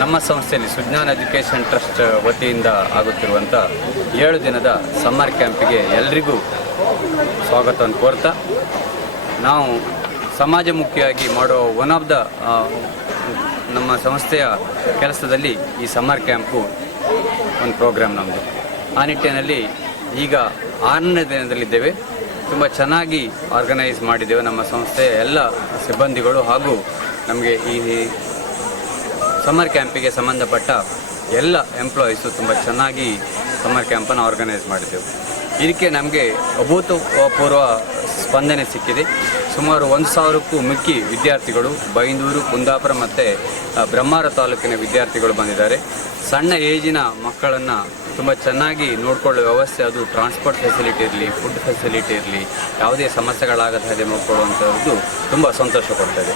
ನಮ್ಮ ಸಂಸ್ಥೆಯಲ್ಲಿ ಸುಜ್ಞಾನ education trust ವತಿಯಿಂದ ಆಗುತ್ತಿರುವಂಥ ಏಳು ದಿನದ ಸಮ್ಮರ್ ಕ್ಯಾಂಪಿಗೆ ಎಲ್ರಿಗೂ ಸ್ವಾಗತವನ್ನು ಕೋರ್ತಾ, ನಾವು ಸಮಾಜಮುಖಿಯಾಗಿ ಮಾಡೋ ಒನ್ ಆಫ್ ದ ನಮ್ಮ ಸಂಸ್ಥೆಯ ಕೆಲಸದಲ್ಲಿ ಈ ಸಮ್ಮರ್ ಕ್ಯಾಂಪು ಒಂದು ಪ್ರೋಗ್ರಾಮ್ ನಮ್ಮದು ಆ ನಿಟ್ಟಿನಲ್ಲಿ ಈಗ ಆರನೇ ದಿನದಲ್ಲಿದ್ದೇವೆ. ತುಂಬ ಚೆನ್ನಾಗಿ ಆರ್ಗನೈಸ್ ಮಾಡಿದ್ದೇವೆ ನಮ್ಮ ಸಂಸ್ಥೆಯ ಎಲ್ಲ ಸಿಬ್ಬಂದಿಗಳು ಹಾಗೂ ನಮಗೆ ಈ ಸಮ್ಮರ್ ಕ್ಯಾಂಪಿಗೆ ಸಂಬಂಧಪಟ್ಟ ಎಲ್ಲ ಎಂಪ್ಲಾಯೀಸು ತುಂಬ ಚೆನ್ನಾಗಿ ಸಮ್ಮರ್ ಕ್ಯಾಂಪನ್ನು ಆರ್ಗನೈಸ್ ಮಾಡಿದ್ದೆವು. ಇದಕ್ಕೆ ನಮಗೆ ಅಭೂತಪೂರ್ವ ಸ್ಪಂದನೆ ಸಿಕ್ಕಿದೆ. ಸುಮಾರು ಒಂದು ಸಾವಿರಕ್ಕೂ ಮಿಕ್ಕಿ ವಿದ್ಯಾರ್ಥಿಗಳು ಬೈಂದೂರು, ಕುಂದಾಪುರ ಮತ್ತು ಬ್ರಹ್ಮಾರ ತಾಲೂಕಿನ ವಿದ್ಯಾರ್ಥಿಗಳು ಬಂದಿದ್ದಾರೆ. ಸಣ್ಣ ಏಜಿನ ಮಕ್ಕಳನ್ನು ತುಂಬ ಚೆನ್ನಾಗಿ ನೋಡ್ಕೊಳ್ಳೋ ವ್ಯವಸ್ಥೆ ಅದು. ಟ್ರಾನ್ಸ್ಪೋರ್ಟ್ ಫೆಸಿಲಿಟಿ ಇರಲಿ ಫುಡ್ ಫೆಸಿಲಿಟಿ ಇರಲಿ, ಯಾವುದೇ ಸಮಸ್ಯೆಗಳಾಗದ ಹಾಗೆ ನೋಡ್ಕೊಳ್ಳುವಂಥದ್ದು ತುಂಬ ಸಂತೋಷ ಕೊಡ್ತದೆ.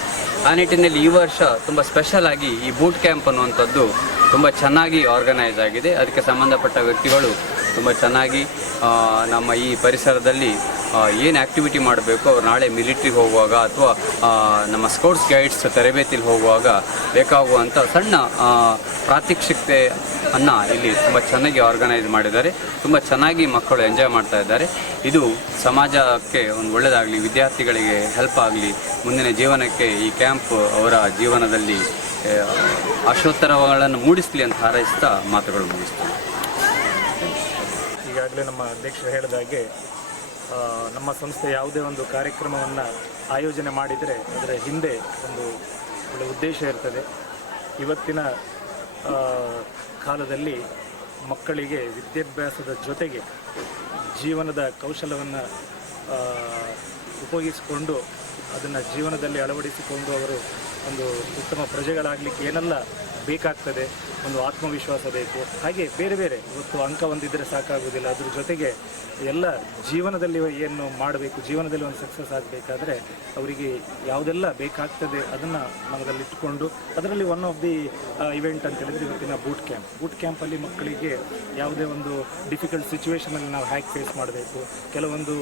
ಆ ನಿಟ್ಟಿನಲ್ಲಿ ಈ ವರ್ಷ ತುಂಬ ಸ್ಪೆಷಲ್ ಆಗಿ ಈ ಬೂಟ್ ಕ್ಯಾಂಪ್ ಅನ್ನುವಂಥದ್ದು ತುಂಬ ಚೆನ್ನಾಗಿ ಆರ್ಗನೈಸ್ ಆಗಿದೆ. ಅದಕ್ಕೆ ಸಂಬಂಧಪಟ್ಟ ವ್ಯಕ್ತಿಗಳು ತುಂಬ ಚೆನ್ನಾಗಿ ನಮ್ಮ ಈ ಪರಿಸರದಲ್ಲಿ ಏನು ಆ್ಯಕ್ಟಿವಿಟಿ ಮಾಡಬೇಕು ಅವ್ರು ನಾಳೆ ಮಿಲಿಟ್ರಿಗೆ ಹೋಗುವಾಗ ಅಥವಾ ನಮ್ಮ ಸ್ಕೌಟ್ಸ್ ಗೈಡ್ಸ್ ತರಬೇತಿಲಿ ಹೋಗುವಾಗ ಬೇಕಾಗುವಂಥ ಸಣ್ಣ ಆ, ಪ್ರಾತ್ಯಕ್ಷಿಕತೆ ಅನ್ನ ಇಲ್ಲಿ ತುಂಬ ಚೆನ್ನಾಗಿ ಆರ್ಗನೈಸ್ ಮಾಡಿದ್ದಾರೆ. ತುಂಬ ಚೆನ್ನಾಗಿ ಮಕ್ಕಳು ಎಂಜಾಯ್ ಮಾಡ್ತಾ ಇದ್ದಾರೆ. ಇದು ಸಮಾಜಕ್ಕೆ ಒಂದು ಒಳ್ಳೆಯದಾಗಲಿ ವಿದ್ಯಾರ್ಥಿಗಳಿಗೆ ಹೆಲ್ಪ್ ಆಗಲಿ ಮುಂದಿನ ಜೀವನಕ್ಕೆ ಈ ಕ್ಯಾಂಪ್ ಅವರ ಜೀವನದಲ್ಲಿ ಅಶೋತ್ತರಗಳನ್ನು ಮೂಡಿಸಲಿ ಅಂತ ಹಾರೈಸ್ತಾ ಮಾತುಗಳು ಮುಗಿಸ್ತೀನಿ. ಈಗಾಗಲೇ ನಮ್ಮ ಅಧ್ಯಕ್ಷರು ಹೇಳಿದ ಹಾಗೆ ಆ, ನಮ್ಮ ಸಂಸ್ಥೆ ಯಾವುದೇ ಒಂದು ಕಾರ್ಯಕ್ರಮವನ್ನು ಆಯೋಜನೆ ಮಾಡಿದರೆ ಅದರ ಹಿಂದೆ ಒಂದು ಒಳ್ಳೆಯ ಉದ್ದೇಶ ಇರ್ತದೆ. ಇವತ್ತಿನ ಕಾಲದಲ್ಲಿ ಮಕ್ಕಳಿಗೆ ವಿದ್ಯಾಭ್ಯಾಸದ ಜೊತೆಗೆ ಜೀವನದ ಕೌಶಲವನ್ನು ಉಪಯೋಗಿಸಿಕೊಂಡು ಅದನ್ನು ಜೀವನದಲ್ಲಿ ಅಳವಡಿಸಿಕೊಂಡು ಅವರು ಒಂದು ಉತ್ತಮ ಪ್ರಜೆಗಳಾಗಲಿಕ್ಕೆ ಏನೆಲ್ಲ ಬೇಕಾಗ್ತದೆ, ಒಂದು ಆತ್ಮವಿಶ್ವಾಸ ಬೇಕು. ಹಾಗೆ ಬೇರೆ ಬೇರೆ ಇವತ್ತು ಅಂಕ ಒಂದಿದ್ದರೆ ಸಾಕಾಗುವುದಿಲ್ಲ. ಅದ್ರ ಜೊತೆಗೆ ಎಲ್ಲ ಜೀವನದಲ್ಲಿ ಏನು ಮಾಡಬೇಕು, ಜೀವನದಲ್ಲಿ ಒಂದು ಸಕ್ಸಸ್ ಆಗಬೇಕಾದ್ರೆ ಅವರಿಗೆ ಯಾವುದೆಲ್ಲ ಬೇಕಾಗ್ತದೆ ಅದನ್ನು ಮನದಲ್ಲಿಟ್ಟುಕೊಂಡು ಅದರಲ್ಲಿ ಒನ್ ಆಫ್ ದಿ ಇವೆಂಟ್ ಅಂತ ಹೇಳಿದ್ರೆ ಇವತ್ತಿನ ಬೂಟ್ ಕ್ಯಾಂಪ್ ಬೂಟ್ ಕ್ಯಾಂಪಲ್ಲಿ ಮಕ್ಕಳಿಗೆ ಯಾವುದೇ ಒಂದು ಡಿಫಿಕಲ್ಟ್ ಸಿಚುವೇಷನಲ್ಲಿ ನಾವು ಹ್ಯಾಕ್ ಫೇಸ್ ಮಾಡಬೇಕು. ಕೆಲವೊಂದು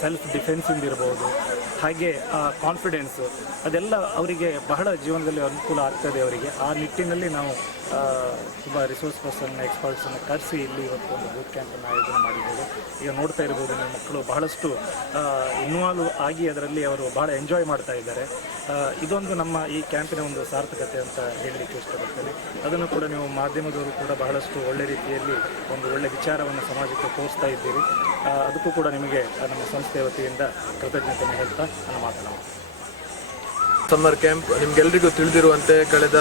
ಸೆಲ್ಫ್ ಡಿಫೆನ್ಸಿಂದ ಇರ್ಬೋದು. ಹಾಗೆ ಕಾನ್ಫಿಡೆನ್ಸು ಅದೆಲ್ಲ ಅವರಿಗೆ ಬಹಳ ಜೀವನದಲ್ಲಿ ಅನುಕೂಲ ಆಗ್ತದೆ ಅವರಿಗೆ. ಆ ನಿಟ್ಟಿನಲ್ಲಿ ನಾವು ಆ, ತುಂಬ ರಿಸೋರ್ಸ್ ಪರ್ಸನ್ ಎಕ್ಸ್ಪರ್ಟ್ಸನ್ನು ಕರೆಸಿ ಇಲ್ಲಿ ಇವತ್ತು ಒಂದು ಬೂತ್ ಕ್ಯಾಂಪನ್ನು ಆಯೋಜನೆ ಮಾಡಿದ್ದೇವೆ. ಈಗ ನೋಡ್ತಾ ಇರ್ಬೋದು ನಮ್ಮ ಮಕ್ಕಳು ಬಹಳಷ್ಟು ಇನ್ವಾಲ್ವ್ ಆಗಿ ಅದರಲ್ಲಿ ಅವರು ಬಹಳ ಎಂಜಾಯ್ ಮಾಡ್ತಾ ಇದ್ದಾರೆ. ಇದೊಂದು ನಮ್ಮ ಈ ಕ್ಯಾಂಪಿನ ಒಂದು ಸಾರ್ಥಕತೆ ಅಂತ ಹೇಳಲಿಕ್ಕೆ ಇಷ್ಟಪಡ್ತೇನೆ. ಅದನ್ನು ಕೂಡ ನೀವು ಮಾಧ್ಯಮದವರು ಕೂಡ ಬಹಳಷ್ಟು ಒಳ್ಳೆ ರೀತಿಯಲ್ಲಿ ಒಂದು ಒಳ್ಳೆ ವಿಚಾರವನ್ನು ಸಮಾಜಕ್ಕೆ ತೋರಿಸ್ತಾ ಇದ್ದೀರಿ. ಅದಕ್ಕೂ ಕೂಡ ನಿಮಗೆ ನಮ್ಮ ಸಂಸ್ಥೆ ವತಿಯಿಂದ ಕೃತಜ್ಞತೆಯನ್ನು ಹೇಳ್ತಾ ನಾನು ಮಾತನಾಡ್ತೀನಿ ಸಮ್ಮರ್ ಕ್ಯಾಂಪ್ ನಿಮ್ಗೆಲ್ರಿಗೂ ತಿಳಿದಿರುವಂತೆ ಕಳೆದ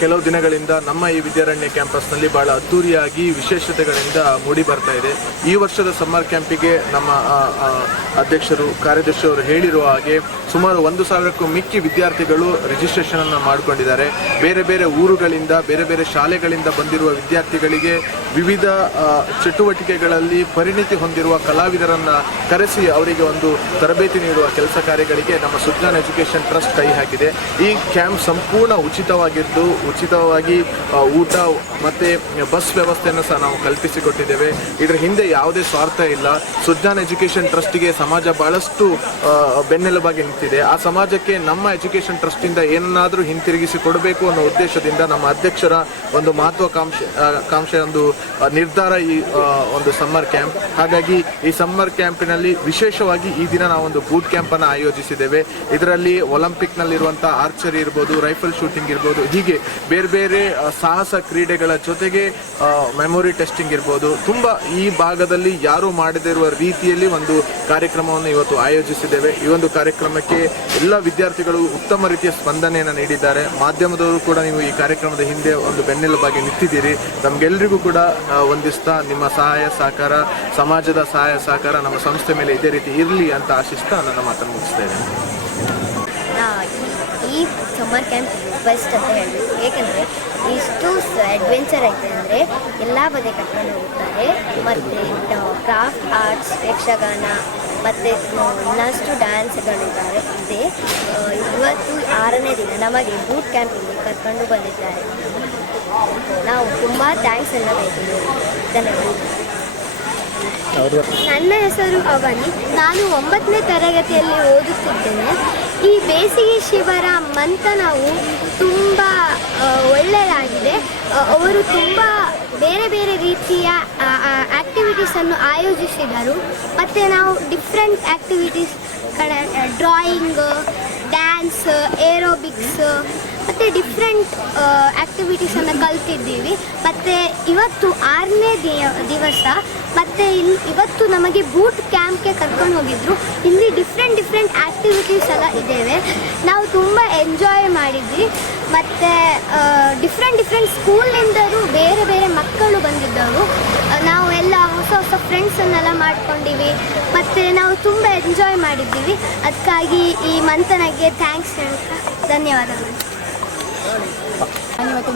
ಕೆಲವು ದಿನಗಳಿಂದ ನಮ್ಮ ಈ ವಿದ್ಯಾರಣ್ಯ ಕ್ಯಾಂಪಸ್ನಲ್ಲಿ ಬಹಳ ಅದ್ದೂರಿಯಾಗಿ ವಿಶೇಷತೆಗಳಿಂದ ಮೂಡಿ ಬರ್ತಾ ಇದೆ. ಈ ವರ್ಷದ ಸಮ್ಮರ್ ಕ್ಯಾಂಪಿಗೆ ನಮ್ಮ ಅಧ್ಯಕ್ಷರು, ಕಾರ್ಯದರ್ಶಿಯವರು ಹೇಳಿರುವ ಹಾಗೆ ಸುಮಾರು ಒಂದು ಸಾವಿರಕ್ಕೂ ಮಿಕ್ಕಿ ವಿದ್ಯಾರ್ಥಿಗಳು ರಿಜಿಸ್ಟ್ರೇಷನ್ ಅನ್ನು ಮಾಡಿಕೊಂಡಿದ್ದಾರೆ. ಬೇರೆ ಬೇರೆ ಊರುಗಳಿಂದ, ಬೇರೆ ಬೇರೆ ಶಾಲೆಗಳಿಂದ ಬಂದಿರುವ ವಿದ್ಯಾರ್ಥಿಗಳಿಗೆ ವಿವಿಧ ಚಟುವಟಿಕೆಗಳಲ್ಲಿ ಪರಿಣಿತಿ ಹೊಂದಿರುವ ಕಲಾವಿದರನ್ನ ಕರೆಸಿ ಅವರಿಗೆ ಒಂದು ತರಬೇತಿ ನೀಡುವ ಕೆಲಸ ಕಾರ್ಯಗಳಿಗೆ ನಮ್ಮ ಸುಜ್ಞಾನ ಎಜುಕೇಷನ್ ಟ್ರಸ್ಟ್ ಕೈ ಹಾಕಿದೆ. ಈ ಕ್ಯಾಂಪ್ ಸಂಪೂರ್ಣ ಉಚಿತವಾಗಿದ್ದು, ಉಚಿತವಾಗಿ ಊಟ ಮತ್ತು ಬಸ್ ವ್ಯವಸ್ಥೆಯನ್ನು ಸಹ ನಾವು ಕಲ್ಪಿಸಿಕೊಟ್ಟಿದ್ದೇವೆ. ಇದರ ಹಿಂದೆ ಯಾವುದೇ ಸ್ವಾರ್ಥ ಇಲ್ಲ. ಸುಜ್ಞಾನ ಎಜುಕೇಷನ್ ಟ್ರಸ್ಟಿಗೆ ಸಮಾಜ ಬಹಳಷ್ಟು ಬೆನ್ನೆಲುಬಾಗಿ ನಿಂತಿದೆ. ಆ ಸಮಾಜಕ್ಕೆ ನಮ್ಮ ಎಜುಕೇಷನ್ ಟ್ರಸ್ಟಿಂದ ಏನನ್ನಾದರೂ ಹಿಂತಿರುಗಿಸಿ ಕೊಡಬೇಕು ಅನ್ನೋ ಉದ್ದೇಶದಿಂದ ನಮ್ಮ ಅಧ್ಯಕ್ಷರ ಒಂದು ಮಹತ್ವಾಕಾಂಕ್ಷೆ ಕಾಂಕ್ಷೆ ಒಂದು ನಿರ್ಧಾರ ಈ ಒಂದು ಸಮ್ಮರ್ ಕ್ಯಾಂಪ್. ಹಾಗಾಗಿ ಈ ಸಮ್ಮರ್ ಕ್ಯಾಂಪಿನಲ್ಲಿ ವಿಶೇಷವಾಗಿ ಈ ದಿನ ನಾವು ಒಂದು ಬೂಟ್ ಕ್ಯಾಂಪ್ ಅನ್ನು ಆಯೋಜಿಸಿದ್ದೇವೆ. ಇದರಲ್ಲಿ ಒಲಿಂಪಿಕ್ನಲ್ಲಿರುವಂತಹ ಆರ್ಚರಿ ಇರ್ಬೋದು ರೈಫಲ್ ಶೂಟಿಂಗ್ ಇರ್ಬೋದು, ಹೀಗೆ ಬೇರೆ ಬೇರೆ ಸಾಹಸ ಕ್ರೀಡೆಗಳ ಜೊತೆಗೆ ಮೆಮೊರಿ ಟೆಸ್ಟಿಂಗ್ ಇರ್ಬೋದು. ತುಂಬಾ ಈ ಭಾಗದಲ್ಲಿ ಯಾರು ಮಾಡದೇ ಇರುವ ರೀತಿಯಲ್ಲಿ ಒಂದು ಕಾರ್ಯಕ್ರಮವನ್ನು ಇವತ್ತು ಆಯೋಜಿಸಿದ್ದೇವೆ. ಈ ಒಂದು ಕಾರ್ಯಕ್ರಮಕ್ಕೆ ಎಲ್ಲ ವಿದ್ಯಾರ್ಥಿಗಳು ಉತ್ತಮ ರೀತಿಯ ಸ್ಪಂದನೆಯನ್ನು ನೀಡಿದ್ದಾರೆ. ಮಾಧ್ಯಮದವರು ಕೂಡ ನೀವು ಈ ಕಾರ್ಯಕ್ರಮದ ಹಿಂದೆ ಒಂದು ಬೆನ್ನೆಲುಬಾಗಿ ನಿಂತಿದ್ದೀರಿ. ನಮ್ಗೆಲ್ರಿಗೂ ಕೂಡ ಒಂದಿಷ್ಟ ನಿಮ್ಮ ಸಹಾಯ ಸಹಕಾರ, ಸಮಾಜದ ಸಹಾಯ ಸಹಕಾರ ನಮ್ಮ ಸಂಸ್ಥೆ ಮೇಲೆ ಇದೇ ರೀತಿ ಇರಲಿ ಅಂತ ಆಶಿಸ್ತಾ ನನ್ನ ಮಾತನ್ನು ಮುಗಿಸ್ತಾ ಇದ್ದೇನೆ. ಈ ಸಮ್ಮರ್ ಕ್ಯಾಂಪ್ ಬೆಸ್ಟ್ ಅಂತ ಹೇಳಬೇಕು. ಏಕೆಂದರೆ ಇಷ್ಟು ಅಡ್ವೆಂಚರ್ ಐತೆ ಅಂದರೆ ಎಲ್ಲ ಬದಿ ಕರ್ಕೊಂಡು ಹೋಗ್ತಾರೆ. ಮತ್ತು ಕ್ರಾಫ್ಟ್ ಆರ್ಟ್ಸ್ ಯಕ್ಷಗಾನ, ಮತ್ತು ಇನ್ನಷ್ಟು ಡ್ಯಾನ್ಸ್ಗಳಿದ್ದಾರೆ ಇದೆ. ಇವತ್ತು ಆರನೇ ದಿನ ನಮಗೆ ಬೂಟ್ ಕ್ಯಾಂಪಿಗೆ ಕರ್ಕೊಂಡು ಬಂದಿದ್ದಾರೆ. ನಾವು ತುಂಬ ಥ್ಯಾಂಕ್ಸ್ ಎಲ್ಲ ಬೇಕು ಧನ್ಯವಾದ ನನ್ನ ಹೆಸರು ಅವನಿ. ನಾನು ಒಂಬತ್ತನೇ ತರಗತಿಯಲ್ಲಿ ಓದುತ್ತಿದ್ದೇನೆ. ಈ ಬೇಸಿಗೆ ಶಿಬಿರ ಮಂಥನವು ತುಂಬ ಒಳ್ಳೆಯದಾಗಿದೆ ಅವರು ತುಂಬ ಬೇರೆ ಬೇರೆ ರೀತಿಯ ಆ್ಯಕ್ಟಿವಿಟೀಸನ್ನು ಆಯೋಜಿಸಿದರು. ಮತ್ತು ನಾವು ಡಿಫ್ರೆಂಟ್ ಆ್ಯಕ್ಟಿವಿಟೀಸ್ ಕಡೆ ಡ್ರಾಯಿಂಗ್ ಏರೋಬಿಕ್ಸ್ ಮತ್ತು ಡಿಫ್ರೆಂಟ್ ಆ್ಯಕ್ಟಿವಿಟೀಸನ್ನು ಕಲ್ತಿದ್ದೀವಿ. ಮತ್ತು ಇವತ್ತು ಆರನೇ ದಿವಸ, ಮತ್ತು ಇಲ್ಲಿ ಇವತ್ತು ನಮಗೆ ಬೂಟ್ ಕ್ಯಾಂಪ್ಗೆ ಕರ್ಕೊಂಡು ಹೋಗಿದ್ರು. ಇಲ್ಲಿ ಡಿಫ್ರೆಂಟ್ ಡಿಫ್ರೆಂಟ್ ಆ್ಯಕ್ಟಿವಿಟೀಸ್ ಎಲ್ಲ ಇದ್ದೇವೆ. ನಾವು ತುಂಬ ಎಂಜಾಯ್ ಮಾಡಿದ್ವಿ. ಮತ್ತು ಡಿಫ್ರೆಂಟ್ ಡಿಫ್ರೆಂಟ್ ಸ್ಕೂಲಿಂದಲೂ ಬೇರೆ ಬೇರೆ ಮಕ್ಕಳು ಬಂದಿದ್ದರು ಹೊಸ ಹೊಸ ಫ್ರೆಂಡ್ಸನ್ನೆಲ್ಲ ಮಾಡ್ಕೊಂಡಿವಿ. ಮತ್ತು ನಾವು ತುಂಬ ಎಂಜಾಯ್ ಮಾಡಿದ್ದೀವಿ. ಅದಕ್ಕಾಗಿ ಈ ಮಂಥನಗೆ ಥ್ಯಾಂಕ್ಸ್ ಹೇಳ್ತಾ ಧನ್ಯವಾದಗಳು.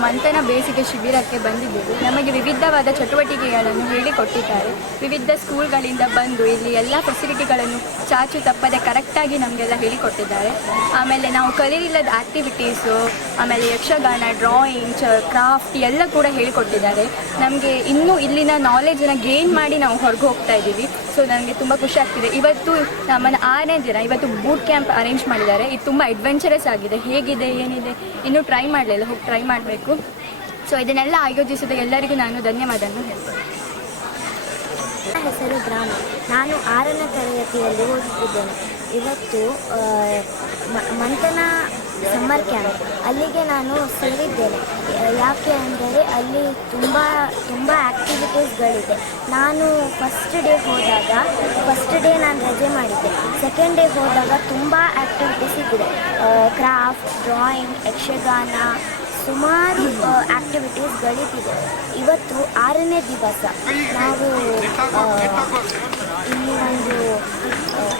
ಮಂಥನ ಬೇಸಿಗೆ ಶಿಬಿರಕ್ಕೆ ಬಂದಿದ್ದೇವೆ. ನಮಗೆ ವಿವಿಧವಾದ ಚಟುವಟಿಕೆಗಳನ್ನು ಹೇಳಿಕೊಟ್ಟಿದ್ದಾರೆ. ವಿವಿಧ ಸ್ಕೂಲ್ಗಳಿಂದ ಬಂದು ಇಲ್ಲಿ ಎಲ್ಲ ಫೆಸಿಲಿಟಿಗಳನ್ನು ಚಾಚು ತಪ್ಪದೆ ಕರೆಕ್ಟಾಗಿ ನಮಗೆಲ್ಲ ಹೇಳಿಕೊಟ್ಟಿದ್ದಾರೆ. ಆಮೇಲೆ ನಾವು ಕಲಿಯಿಲ್ಲದ ಆ್ಯಕ್ಟಿವಿಟೀಸು ಆಮೇಲೆ ಯಕ್ಷಗಾನ ಡ್ರಾಯಿಂಗ್ ಕ್ರಾಫ್ಟ್ ಎಲ್ಲ ಕೂಡ ಹೇಳಿಕೊಟ್ಟಿದ್ದಾರೆ. ನಮಗೆ ಇನ್ನೂ ಇಲ್ಲಿನ ನಾಲೆಜನ್ನು ಗೇನ್ ಮಾಡಿ ನಾವು ಹೊರಗೆ ಹೋಗ್ತಾ ಇದ್ದೀವಿ. ಸೊ ನನಗೆ ತುಂಬ ಖುಷಿ ಆಗ್ತಿದೆ. ಇವತ್ತು ನಮ್ಮನ್ನು ಆರನೇ ದಿನ, ಇವತ್ತು ಬೂಟ್ ಕ್ಯಾಂಪ್ ಅರೇಂಜ್ ಮಾಡಿದ್ದಾರೆ. ಇದು ತುಂಬ ಅಡ್ವೆಂಚರಸ್ ಆಗಿದೆ. ಹೇಗಿದೆ, ಏನಿದೆ? ಇನ್ನೂ ಟ್ರೈ ಮಾಡಲಿಲ್ಲ. ಹೋಗಿ ಟ್ರೈ ಮಾಡಬೇಕು. ಸೊ ಇದನ್ನೆಲ್ಲ ಆಯೋಜಿಸಿದ ಎಲ್ಲರಿಗೂ ನಾನು ಧನ್ಯವಾದವನ್ನು ಹೇಳ್ತೇನೆ. ಹೆಸರು ಗ್ರಾಮ. ನಾನು ಆರನೇ ತರಗತಿಯಲ್ಲಿ ಓದುತ್ತಿದ್ದೇನೆ. ಇವತ್ತು ಮಂಥನ ಸಮ್ಮರ್ ಕ್ಯಾಂಪ್ ಅಲ್ಲಿಗೆ ನಾನು ಸೇರಿದ್ದೇನೆ. ಯಾಕೆ ಅಂದರೆ, ಅಲ್ಲಿ ತುಂಬ ತುಂಬ ಆ್ಯಕ್ಟಿವಿಟೀಸ್ಗಳಿದೆ ನಾನು ಫಸ್ಟ್ ಡೇ ಹೋದಾಗ ಫಸ್ಟ್ ಡೇ ನಾನು ರಜೆ ಮಾಡಿದ್ದೆ. ಸೆಕೆಂಡ್ ಡೇ ಹೋದಾಗ ತುಂಬ ಆ್ಯಕ್ಟಿವಿಟೀಸ್ ಇದ್ದಿದೆ. ಕ್ರಾಫ್ಟ್ ಡ್ರಾಯಿಂಗ್ ಯಕ್ಷಗಾನ, ಸುಮಾರು ಆ್ಯಕ್ಟಿವಿಟೀಸ್ಗಳಿದ್ದಿದೆ ಇವತ್ತು ಆರನೇ ದಿವಸ ನಾವು ಇಲ್ಲಿ ಒಂದು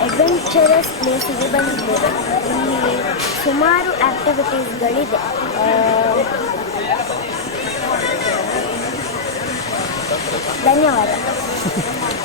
ಅಡ್ವೆಂಚರಸ್ ಪ್ಲೇಸಿಗೆ ಬಂದಿದ್ದೇವೆ. ಇಲ್ಲಿ ಸುಮಾರು ಆ್ಯಕ್ಟಿವಿಟೀಸ್ಗಳಿದೆ ಆ, ಧನ್ಯವಾದ